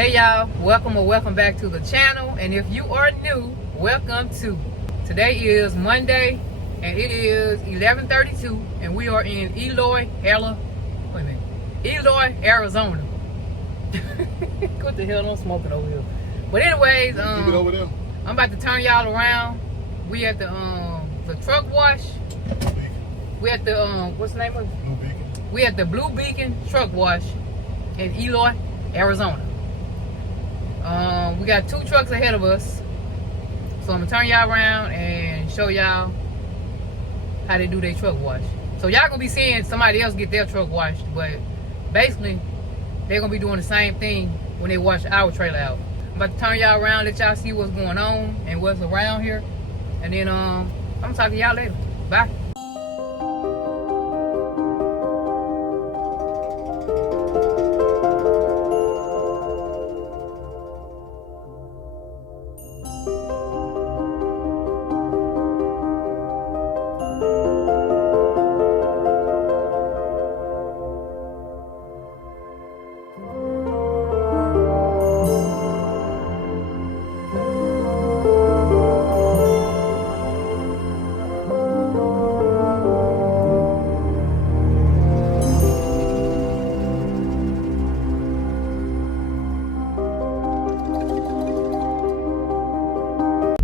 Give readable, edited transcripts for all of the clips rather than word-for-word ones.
Hey y'all, welcome back to the channel. And if you are new, welcome to. Today is Monday and it is 11:32 and we are in Eloy, Arizona. What the hell, don't smoke it over here. But anyways, Keep it over there. I'm about to turn y'all around. We at the truck wash. We at the what's the name of it? Blue Beacon. We at the Blue Beacon truck wash in Eloy, Arizona. We got 2 trucks ahead of us, so I'm gonna turn y'all around and show y'all how they do their truck wash. So y'all gonna be seeing somebody else get their truck washed, but basically they're gonna be doing the same thing when they wash our trailer out. I'm about to turn y'all around, let y'all see what's going on and what's around here, and then I'm gonna talk to y'all later. Bye.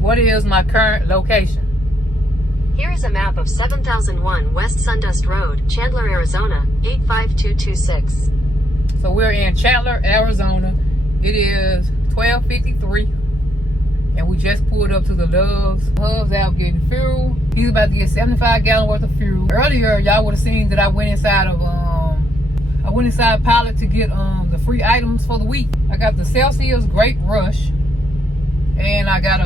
What is my current location? Here is a map of 7001 West Sundust Road, Chandler, Arizona, 85226. So we're in Chandler, Arizona. It is 12:53, and we just pulled up to the Love's. Hub's out getting fuel. He's about to get 75 gallons worth of fuel. Earlier, y'all would have seen that I went inside Pilot to get the free items for the week. I got the Celsius Grape Rush, and I got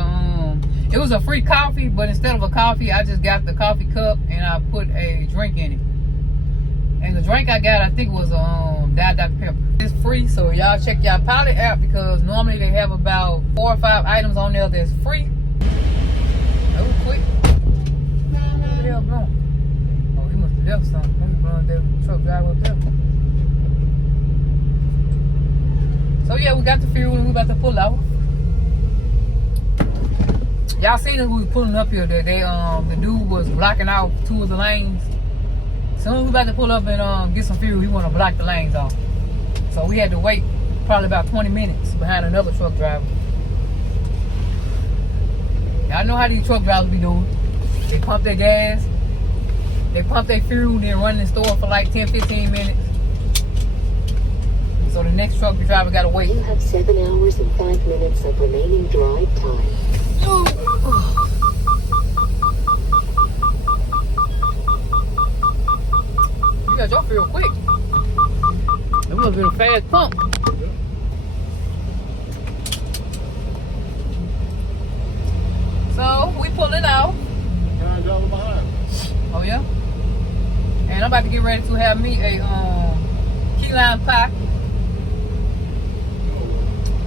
it was a free coffee, but instead of a coffee, I just got the coffee cup and I put a drink in it. And the drink I got, I think, was Diet Dr. Pepper. It's free, so y'all check y'all Pilot app because normally they have about 4 or 5 items on there that's free. That was quick. What the hell blowing? Oh, he must have left something. Let me blowing that truck driver up there. So yeah, we got the fuel and we about to pull out. Y'all seen that we was pulling up here that they the dude was blocking out 2 of the lanes. Soon as we about to pull up and get some fuel, he want to block the lanes off. So we had to wait probably about 20 minutes behind another truck driver. Y'all know how these truck drivers be doing. They pump their gas, they pump their fuel, then run in the store for like 10-15 minutes. So the next truck driver gotta wait. You have 7 hours and 5 minutes of remaining drive time. You got your fuel quick. That must have been a fast pump. So we pulling out. Oh yeah. And I'm about to get ready to have me a key lime pie.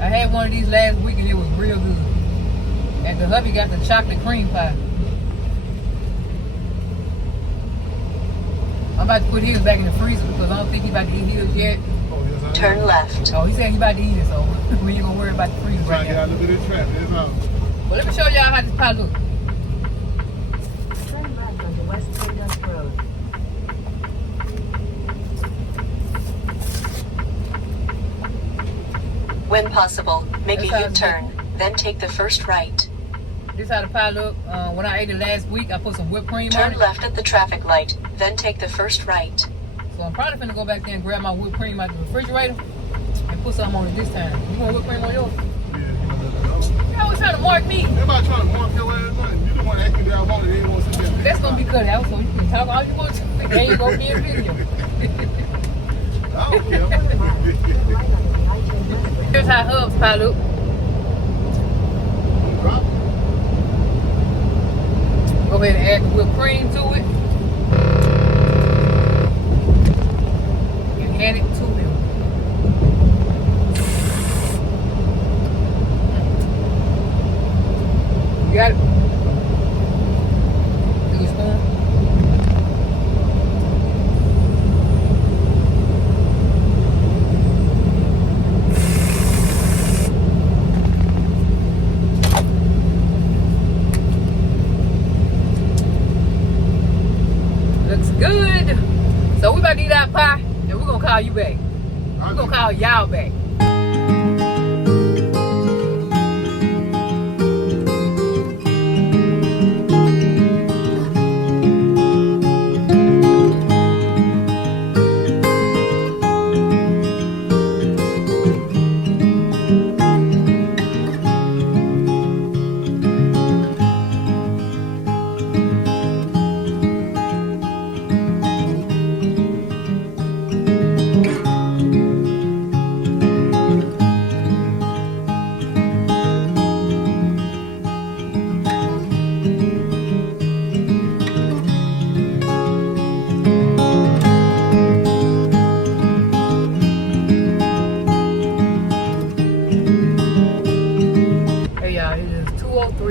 I had one of these last week and it was real good. And the hubby got the chocolate cream pie. I'm about to put his back in the freezer because I don't think he's about to eat his yet. Turn left. Oh, he said he's about to eat it, so we ain't gonna worry about the freezer right now. Get out a little bit of traffic. That's all. Well, let me show y'all how this pie looks. Turn left onto West Sundust Road. When possible, make a U-turn, then take the first right. This how the pie look. When I ate it last week, I put some whipped cream on Turn it. left at the traffic light, then take the first right. So I'm probably finna go back there and grab my whipped cream out the refrigerator and put something on it this time. You want whipped cream on yours? Yeah, You always trying to mark me. everybody trying to mark your ass nothing. You the one asking that I want it. They didn't want to see that. That's gonna be cut out, so you can talk all you want to. There you go, be a video. I don't care. Here's how Hub's pie look. Go ahead and add the whipped cream to it. And hand it to him. You got it? Use a spoon. got pie, and we're gonna call you back. We're gonna call y'all back.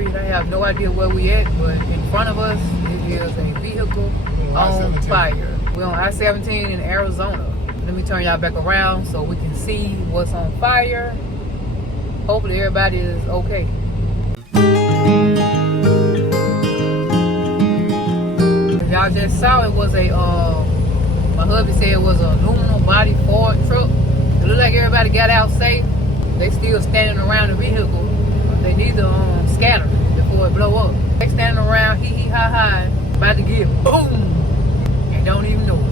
I have no idea where we at, but in front of us it is a vehicle on fire. We're on I-17 in Arizona. Let me turn y'all back around so we can see what's on fire. Hopefully everybody is okay. Y'all just saw it was a my hubby said it was an aluminum body Ford truck. It looked like everybody got out safe. They still standing around the vehicle. They need to scatter before it blow up. They standing around hee ha ha, about to get boom, and don't even know it.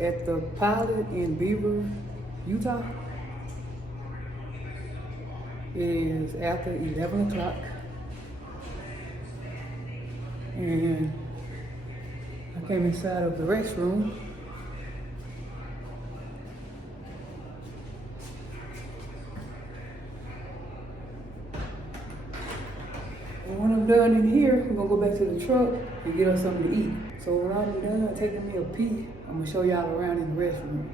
At the Pilot in Beaver, Utah. It is after 11 o'clock. And I came inside of the restroom. And when I'm done in here, we're gonna go back to the truck and get us something to eat. So when I'm done taking me a pee, I'm gonna show y'all around in the restroom.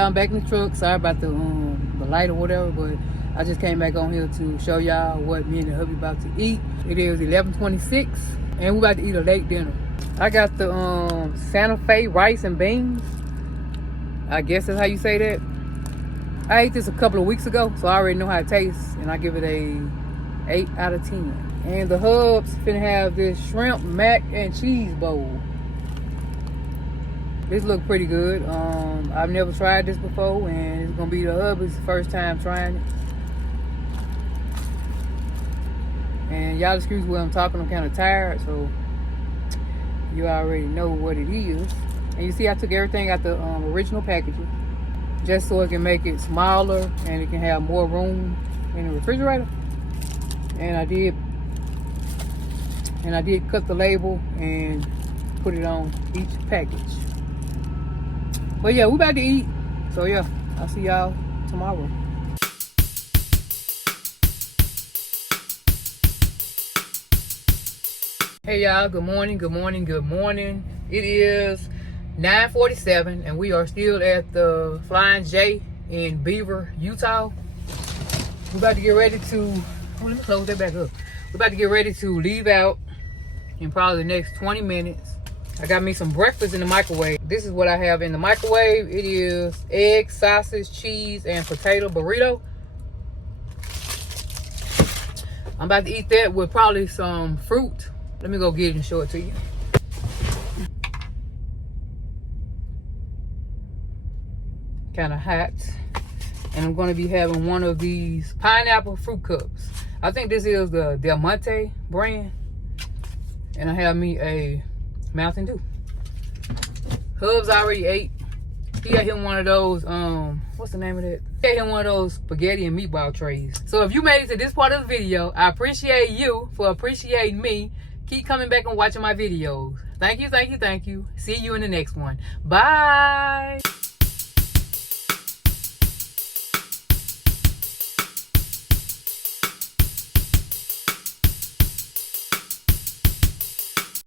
y'all, I'm back in the truck. Sorry about the light or whatever, but I just came back on here to show y'all what me and the hubby about to eat. It is 11:26, and we about to eat a late dinner. I got the Santa Fe rice and beans. I guess that's how you say that. I ate this a couple of weeks ago, so I already know how it tastes, and I give it a 8 out of 10. And the hubs finna have this shrimp mac and cheese bowl. This look pretty good. I've never tried this before, and it's gonna be the hubby's first time trying it. And y'all excuse me when I'm talking, I'm kind of tired, so you already know what it is. And you see I took everything out the original packaging, just so it can make it smaller and it can have more room in the refrigerator. And I did cut the label and put it on each package. But yeah, we about to eat. So yeah, I'll see y'all tomorrow. Hey y'all, good morning, good morning, good morning. It is 9:47 and we are still at the Flying J in Beaver, Utah. We're about to get ready to, let me close that back up. We're about to get ready to leave out in probably the next 20 minutes. I got me some breakfast in the microwave. This is what I have in the microwave. It is egg, sausage, cheese, and potato burrito. I'm about to eat that with probably some fruit. Let me go get it and show it to you. Kind of hot. And I'm going to be having one of these pineapple fruit cups. I think this is the Del Monte brand. And I have me a Mountain Dew. Hubs already ate. He got him one of those, what's the name of that? He got him one of those spaghetti and meatball trays. So if you made it to this part of the video, I appreciate you for appreciating me. Keep coming back and watching my videos. Thank you, thank you, thank you. See you in the next one. Bye.